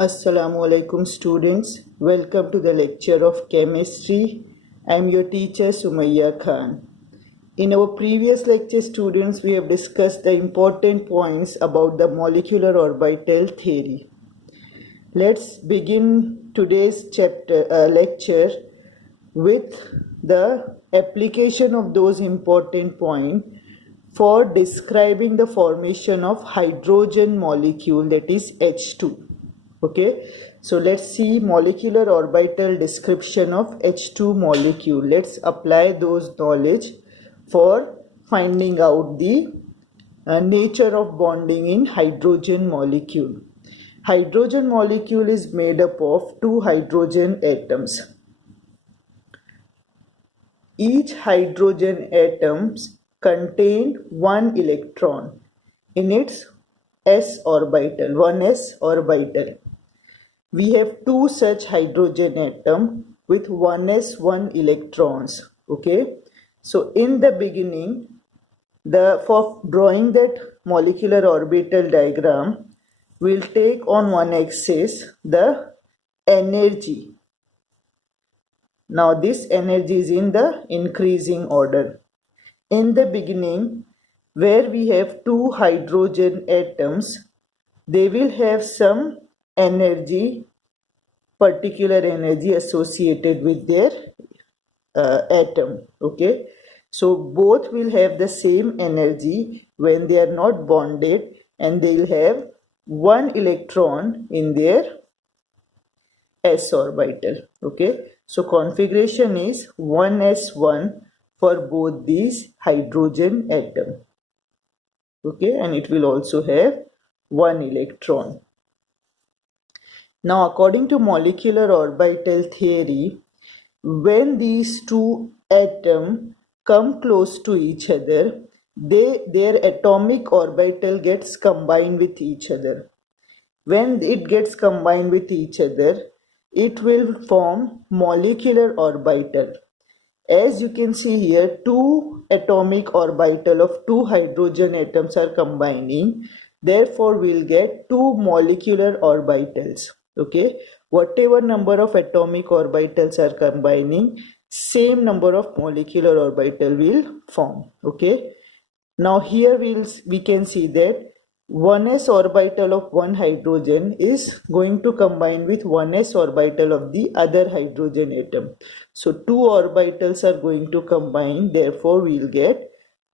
Assalamu alaikum students. Welcome to the lecture of chemistry. I am your teacher Sumayya Khan. In our previous lecture students, we have discussed the important points about the molecular orbital theory. Let's begin today's lecture with the application of those important points for describing the formation of hydrogen molecule, that is H2. Okay, so let's see molecular orbital description of H2 molecule. Let's apply those knowledge for finding out the nature of bonding in hydrogen molecule. Hydrogen molecule is made up of two hydrogen atoms. Each hydrogen atoms contain one electron in its s orbital, 1s orbital. We have two such hydrogen atom with 1s 1 electrons. Okay, so in the beginning, for drawing that molecular orbital diagram, we'll take on one axis the energy. Now this energy is in the increasing order. In the beginning, where we have two hydrogen atoms, they will have some energy, particular energy associated with their atom. Okay, so both will have the same energy when they are not bonded, and they will have one electron in their s orbital. Okay, so configuration is 1s1 for both these hydrogen atom. Okay, and it will also have one electron. Now, according to molecular orbital theory, when these two atoms come close to each other, their atomic orbital gets combined with each other. When it gets combined with each other, it will form molecular orbital. As you can see here, two atomic orbital of two hydrogen atoms are combining. Therefore, we'll get two molecular orbitals. Okay, whatever number of atomic orbitals are combining, same number of molecular orbital will form. Okay, now here we can see that 1s orbital of one hydrogen is going to combine with 1s orbital of the other hydrogen atom. So two orbitals are going to combine, therefore we will get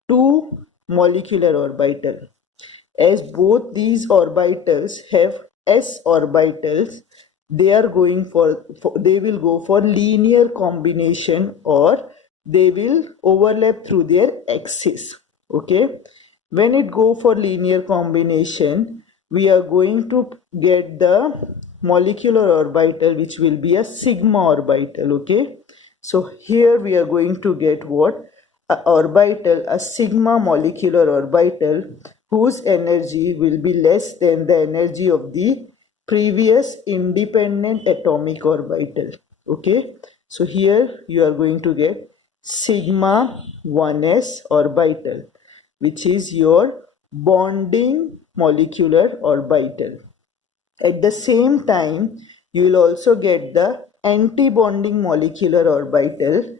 two molecular orbital. As both these orbitals have s orbitals, they will go for linear combination, or they will overlap through their axis. Okay, when it go for linear combination, we are going to get the molecular orbital which will be a sigma orbital. Okay, so here we are going to get what? A sigma molecular orbital whose energy will be less than the energy of the previous independent atomic orbital. Okay, so here you are going to get sigma 1s orbital, which is your bonding molecular orbital. At the same time, you will also get the anti-bonding molecular orbital,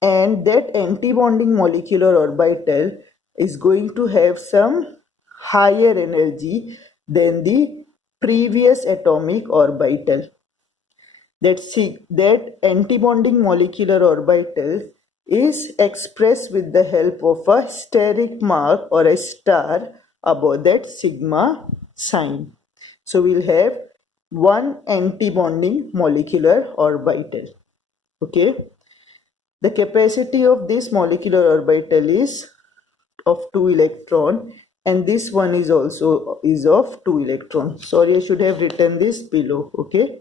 and that anti-bonding molecular orbital is going to have some higher energy than the previous atomic orbital. That anti-bonding molecular orbital is expressed with the help of a steric mark or a star above that sigma sign. So we'll have one anti-bonding molecular orbital. Okay, the capacity of this molecular orbital is of 2 electron, and this one is also of 2 electron. Sorry, I should have written this below. Okay,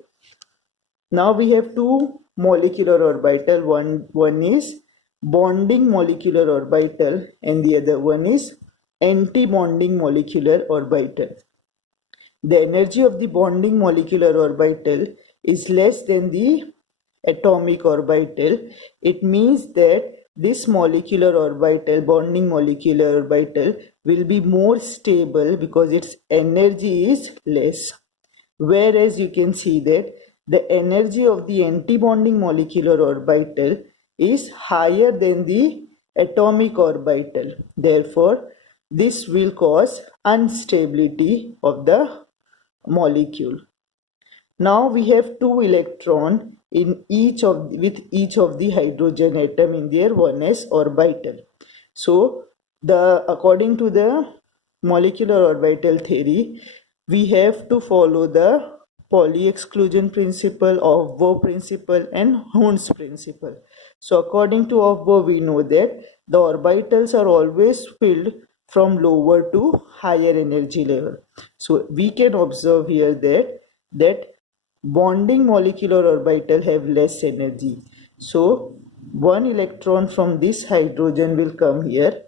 now we have two molecular orbital. One is bonding molecular orbital and the other one is anti-bonding molecular orbital. The energy of the bonding molecular orbital is less than the atomic orbital. It means that this molecular orbital, bonding molecular orbital, will be more stable because its energy is less. whereas you can see that the energy of the antibonding molecular orbital is higher than the atomic orbital. Therefore, this will cause instability of the molecule. Now we have two electrons in each of the hydrogen atom in their 1s orbital. So according to the molecular orbital theory, we have to follow the Pauli exclusion principle, Aufbau principle, and Hund's principle. So according to Aufbau, we know that the orbitals are always filled from lower to higher energy level. So we can observe here that bonding molecular orbital have less energy. So one electron from this hydrogen will come here,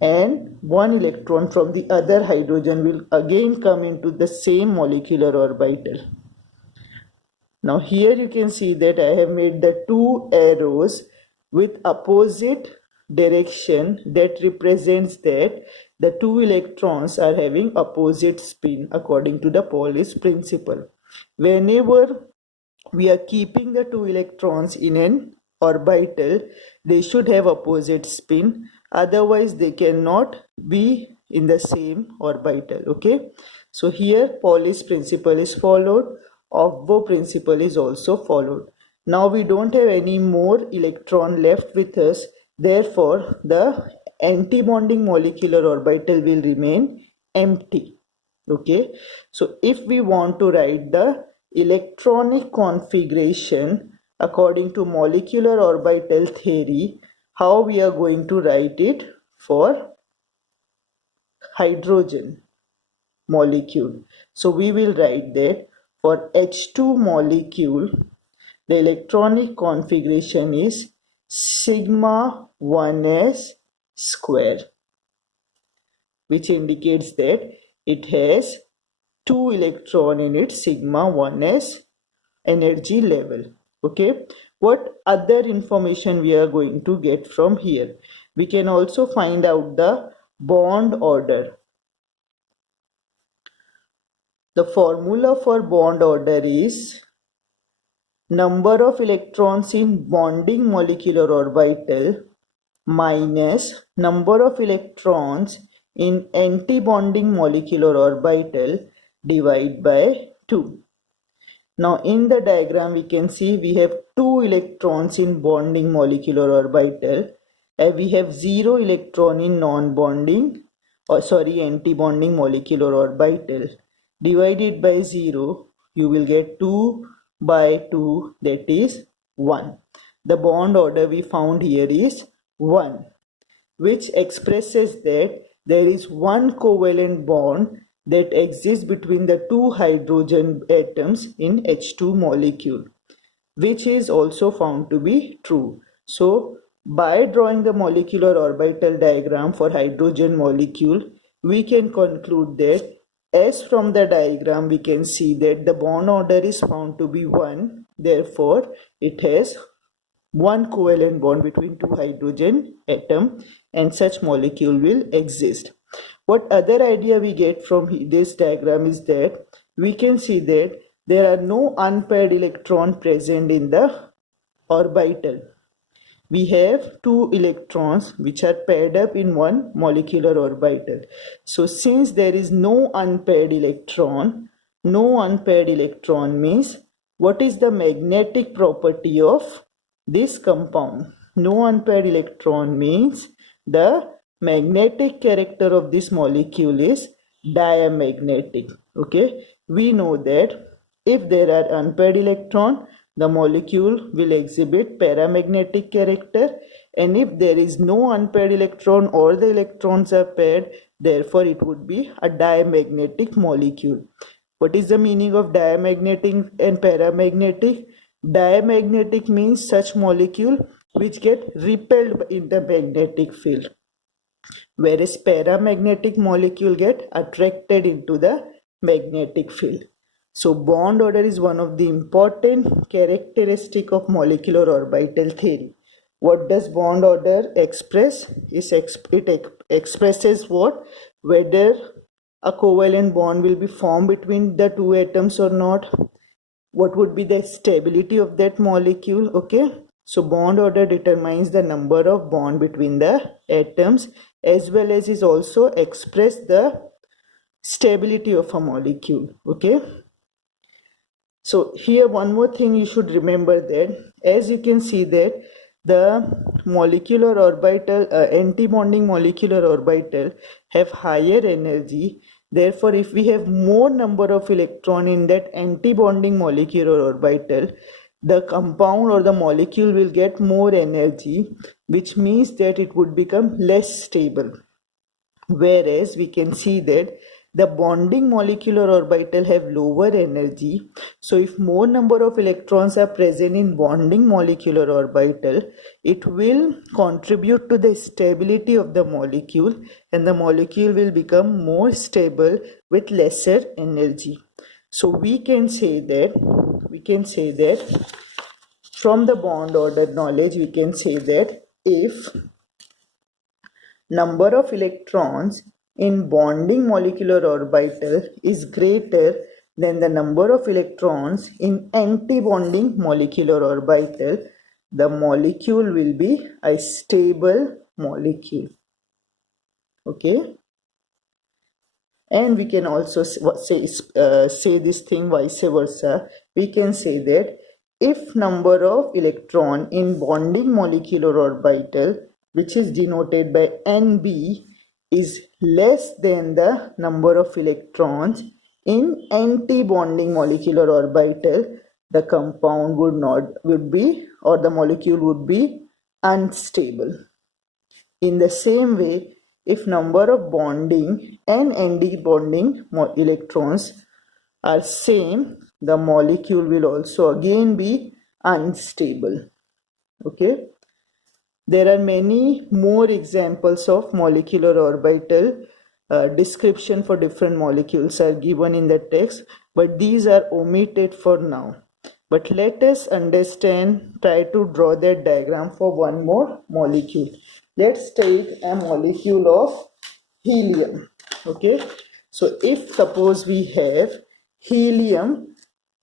and one electron from the other hydrogen will again come into the same molecular orbital. Now here you can see that I have made the two arrows with opposite direction, that represents that the two electrons are having opposite spin according to the Pauli's principle. Whenever we are keeping the two electrons in an orbital, they should have opposite spin, otherwise they cannot be in the same orbital. Okay, so here Pauli's principle is followed, Aufbau principle is also followed. Now we don't have any more electron left with us, therefore the antibonding molecular orbital will remain empty. Okay, so if we want to write the electronic configuration according to molecular orbital theory, how we are going to write it for hydrogen molecule? So we will write that for H2 molecule, the electronic configuration is sigma 1s square, which indicates that it has 2 electrons in its sigma 1s energy level. Okay, what other information we are going to get from here? We can also find out the bond order. The formula for bond order is number of electrons in bonding molecular orbital minus number of electrons in anti-bonding molecular orbital divided by 2. Now in the diagram we can see we have 2 electrons in bonding molecular orbital and we have 0 electron in anti-bonding molecular orbital. Divided by 0, you will get 2 by 2, that is 1. The bond order we found here is 1, which expresses that there is one covalent bond that exists between the two hydrogen atoms in H2 molecule, which is also found to be true. So by drawing the molecular orbital diagram for hydrogen molecule, we can conclude that as from the diagram we can see that the bond order is found to be 1, therefore it has one covalent bond between two hydrogen atom and such molecule will exist. What other idea we get from this diagram is that we can see that there are no unpaired electrons present in the orbital. We have 2 electrons which are paired up in one molecular orbital. So since there is no unpaired electron means what is the magnetic property of this compound? No unpaired electron means the magnetic character of this molecule is diamagnetic. Okay, we know that if there are unpaired electron, the molecule will exhibit paramagnetic character, and if there is no unpaired electron or the electrons are paired, therefore it would be a diamagnetic molecule. What is the meaning of diamagnetic and paramagnetic? Diamagnetic means such molecule which get repelled in the magnetic field, whereas paramagnetic molecule get attracted into the magnetic field. So bond order is one of the important characteristic of molecular orbital theory. What does bond order express? It expresses what? Whether a covalent bond will be formed between the two atoms or not, what would be the stability of that molecule. Okay, so bond order determines the number of bond between the atoms, as well as is also express the stability of a molecule. Okay, so here one more thing you should remember, that as you can see that the molecular orbital anti-bonding molecular orbital have higher energy. Therefore, if we have more number of electron in that anti-bonding molecular orbital, the compound or the molecule will get more energy, which means that it would become less stable. Whereas we can see that the bonding molecular orbital have lower energy. So if more number of electrons are present in bonding molecular orbital, it will contribute to the stability of the molecule, and the molecule will become more stable with lesser energy. So we can say that from the bond order knowledge, we can say that if number of electrons in bonding molecular orbital is greater than the number of electrons in anti-bonding molecular orbital, the molecule will be a stable molecule. Okay, and we can also say this thing vice versa. We can say that if number of electron in bonding molecular orbital, which is denoted by Nb, is less than the number of electrons in anti-bonding molecular orbital, the compound would be, or the molecule would be unstable. In the same way, if number of bonding and anti-bonding electrons are same, the molecule will also again be unstable. Okay, there are many more examples of molecular orbital description for different molecules are given in the text, but these are omitted for now. But let us try to draw that diagram for one more molecule. Let's take a molecule of helium. Okay, so if suppose we have helium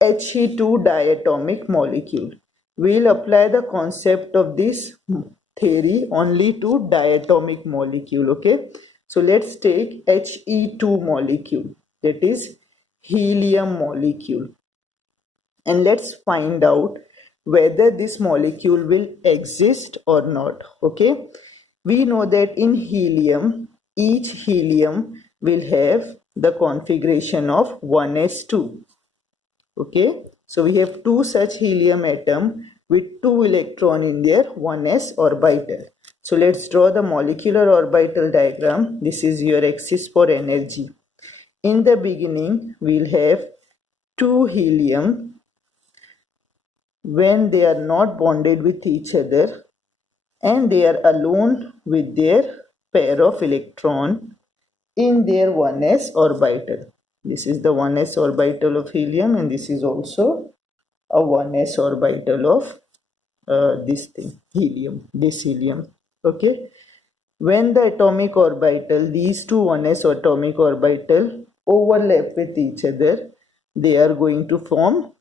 He2 diatomic molecule, we'll apply the concept of this theory only to diatomic molecule. Okay, so let's take He2 molecule, that is helium molecule, and let's find out whether this molecule will exist or not. Okay, we know that in helium, each helium will have the configuration of 1s2. Okay, so we have two such helium atom with two electron in their 1s orbital. So let's draw the molecular orbital diagram. This is your axis for energy. In the beginning, we'll have two helium. When they are not bonded with each other and they are alone with their pair of electron in their 1s orbital. This is the 1s orbital of helium, and this is also a 1s orbital of this helium. Okay, when the atomic orbital, these two 1s atomic orbital overlap with each other, they are going to form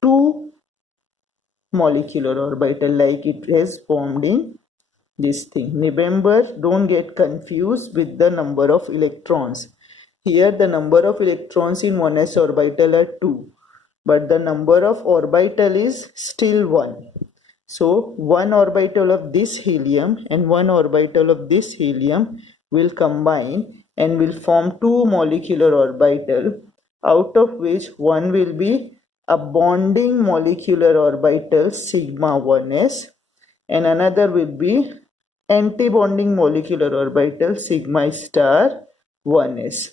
two molecular orbital like it has formed in this thing. Remember, don't get confused with the number of electrons. Here the number of electrons in 1s orbital are 2, but the number of orbital is still 1. So one orbital of this helium and one orbital of this helium will combine and will form two molecular orbital, out of which one will be a bonding molecular orbital sigma 1s and another will be anti-bonding molecular orbital sigma star 1s.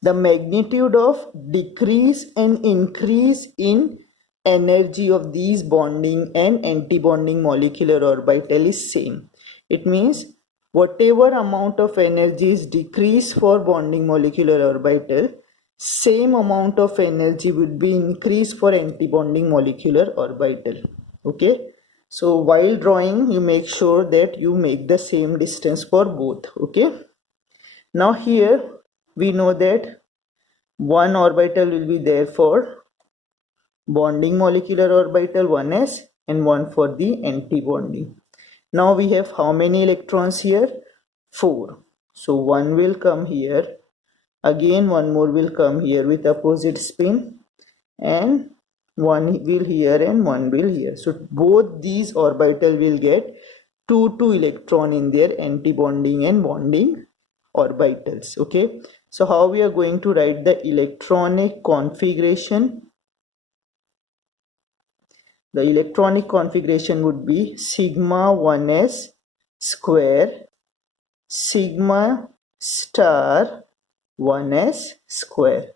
The magnitude of decrease and increase in energy of these bonding and anti-bonding molecular orbital is same. It means whatever amount of energy is decreased for bonding molecular orbital, same amount of energy would be increased for anti-bonding molecular orbital. Okay, so while drawing, you make sure that you make the same distance for both. Okay, now here we know that one orbital will be there for bonding molecular orbital 1s and one for the anti-bonding. Now we have how many electrons here? 4. So one will come here, again one more will come here with opposite spin, and one will here and one will here. So both these orbital will get 2 electron in their anti-bonding and bonding orbitals. Okay, so how we are going to write the electronic configuration? The electronic configuration would be sigma 1s square sigma star 1s square.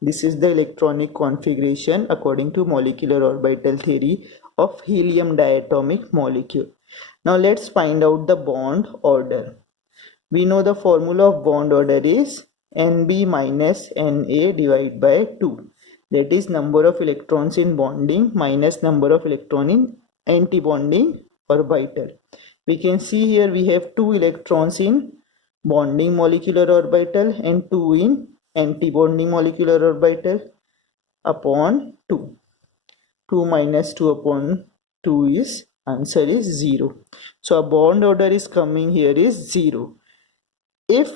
This is the electronic configuration according to molecular orbital theory of helium diatomic molecule. Now let's find out the bond order. We know the formula of bond order is Nb minus Na divided by 2. That is number of electrons in bonding minus number of electron in anti-bonding orbital. We can see here we have 2 electrons in bonding molecular orbital and 2 in anti-bonding molecular orbital upon 2. 2 minus 2 upon 2 is answer is 0. So a bond order is coming here is 0. If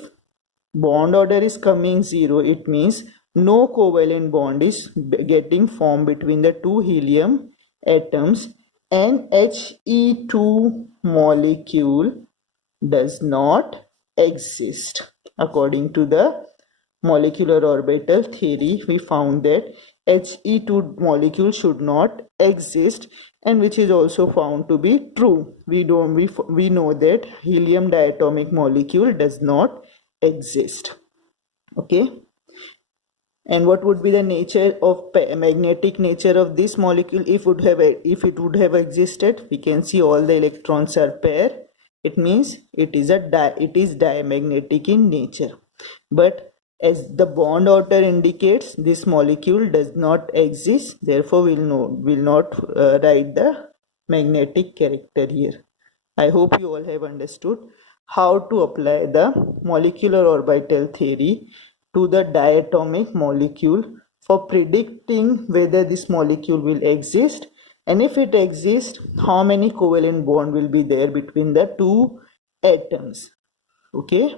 bond order is coming 0, it means no covalent bond is getting formed between the two helium atoms, and He2 molecule does not exist. According to the molecular orbital theory, we found that He2 molecule should not exist, and which is also found to be true. We know that helium diatomic molecule does not exist. Okay, and what would be the nature of magnetic nature of this molecule if it would have existed? We can see all the electrons are pair. It means it is diamagnetic in nature. But as the bond order indicates, this molecule does not exist. Therefore, will not write the magnetic character here. I hope you all have understood how to apply the molecular orbital theory to the diatomic molecule for predicting whether this molecule will exist, and if it exists, how many covalent bond will be there between the two atoms. Okay.